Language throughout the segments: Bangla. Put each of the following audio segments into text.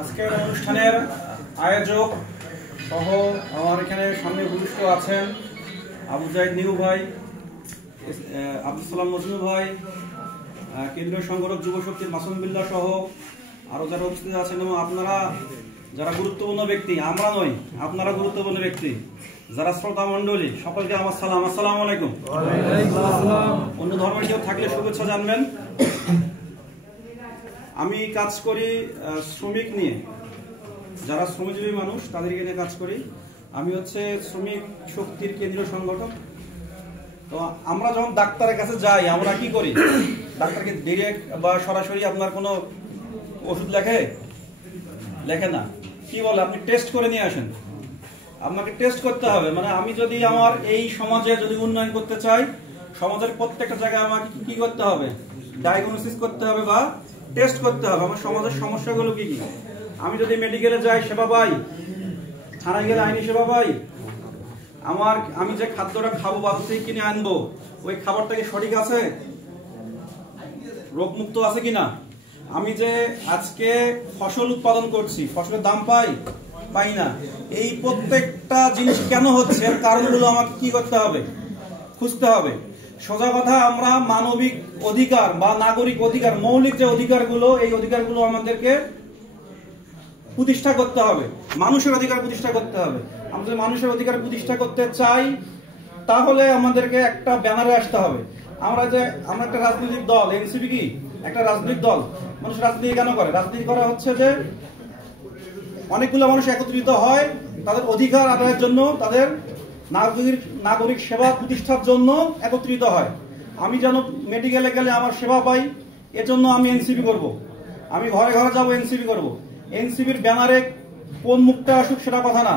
আজকের অনুষ্ঠানের আয়োজক সহ আমার এখানে সামনে উপস্থিত আছেন আবু জাহিদ নিউ ভাই, আব্দুল সালাম মজনু ভাই, কেন্দ্রীয় সংগঠক যুব শক্তির মাসুম বিল্লাহ সহ আরো যারা উপস্থিত আছেন, এবং আপনারা যারা গুরুত্বপূর্ণ ব্যক্তি, আমরা নই, আপনারা গুরুত্বপূর্ণ ব্যক্তি, যারা শ্রোতা মন্ডলী, সকলকে আমার সালাম, আসসালামু আলাইকুম। অন্য ধর্মের কেউ থাকলে শুভেচ্ছা জানবেন। আমি কাজ করি শ্রমিক নিয়ে, যারা শ্রমজীবী মানুষ তাদেরকে নিয়ে কাজ করি। আমি হচ্ছে শ্রমিক শক্তির কেন্দ্রীয় সংগঠক। তো আমরা যখন ডাক্তারের কাছে যাই, আমরা কি করি? ডাক্তারকে ডিরেক্ট বা সরাসরি আপনার কোনো ওষুধ লেখে না, কি বলে আপনি টেস্ট করে নিয়ে আসেন। আপনাকে টেস্ট করতে হবে, মানে আমি যদি আমার এই সমাজে যদি উন্নয়ন করতে চাই, সমাজের প্রত্যেকটা জায়গায় আমাকে কি করতে হবে? ডায়াগনোসিস করতে হবে বা টেস্ট করতে হবে আমার সমাজের সমস্যাগুলো কি কি। আমি যদি মেডিকেলে যাই সেবা পাই, থানায় গেলে আইনি সেবা পাই, আমি যে খাদ্যটা খাবো বাজার থেকে কিনে আনবো, ওই খাবারটা কি সঠিক আছে, রোগমুক্ত আছে কিনা, আমি যে আজকে ফসল উৎপাদন করছি ফসলের দাম পাই না, এই প্রত্যেকটা জিনিস কেন হচ্ছে, কারণগুলো আমাকে কি করতে হবে? খুঁজতে হবে। সোজা কথা, আমরা মানবিক অধিকার বা নাগরিক অধিকার, মৌলিক যে অধিকারগুলো, এই অধিকারগুলো আমাদেরকে প্রতিষ্ঠা করতে হবে। মানুষের অধিকার প্রতিষ্ঠা করতে হবে। আমরা যদি মানুষের অধিকার প্রতিষ্ঠা করতে চাই, তাহলে আমাদেরকে একটা ব্যানারে আসতে হবে। আমরা একটা রাজনৈতিক দল, এনসিপি কি একটা রাজনৈতিক দল। মানুষ রাজনীতি কেন করে? রাজনীতি করা হচ্ছে যে অনেকগুলো মানুষ একত্রিত হয় তাদের অধিকার আদায়ের জন্য, তাদের নাগরিক সেবা প্রতিষ্ঠার জন্য একত্রিত হয়। আমি যেন মেডিকেলে গেলে আমার সেবা পাই, এজন্য আমি এনসিপি করব। আমি ঘরে ঘরে যাব, এনসিপি করব। এনসিপির ব্যানারে কোন মুখটা আসুক সেটা কথা না।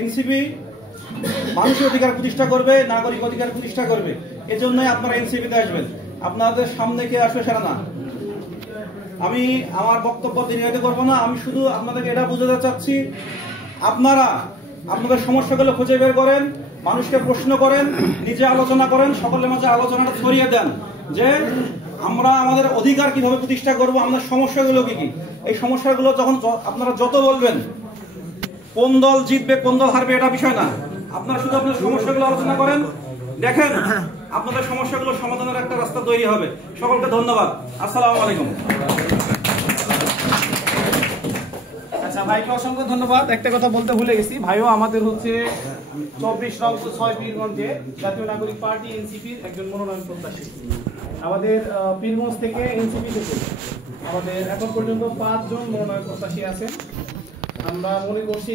এনসিপি মানুষের অধিকার প্রতিষ্ঠা করবে, নাগরিক অধিকার প্রতিষ্ঠা করবে। এজন্যই আপনারা এনসিপিতে আসবেন। আপনাদের সামনে কে আসবে সেটা না। আমি আমার বক্তব্য দীর্ঘায়িত করবো না। আমি শুধু আপনাদেরকে এটা বুঝাতে চাচ্ছি, আপনারা আপনাদের সমস্যাগুলো খুঁজে বের করেন, মানুষকে প্রশ্ন করেন, নিজে আলোচনা করেন, সকলের মাঝে আলোচনাটা ছড়িয়ে দেন যে আমরা আমাদের অধিকার কিভাবে প্রতিষ্ঠা করব, আমাদের সমস্যাগুলো কি কি। এই সমস্যাগুলো যখন আপনারা যত বলবেন, কোন দল জিতবে কোন দল হারবে এটা বিষয় না, আপনারা শুধু আপনার সমস্যাগুলো আলোচনা করেন, দেখেন আপনাদের সমস্যাগুলো সমাধানের একটা রাস্তা তৈরি হবে। সকলকে ধন্যবাদ। আসসালামু আলাইকুম। আচ্ছা, ভাইকে অসংখ্য ধন্যবাদ। একটা কথা বলতে ভুলে গেছি, ভাইও আমাদের হচ্ছে 24 নং 6 পীরগঞ্জে জাতীয় নাগরিক পার্টি এনসিপির একজন মনোনয়ন প্রত্যাশী। আমাদের পীরগঞ্জ থেকে এনসিপি থেকে আমাদের এখন পর্যন্ত 5 জন মনোনয়ন প্রত্যাশী আছেন। আমরা মনে করছি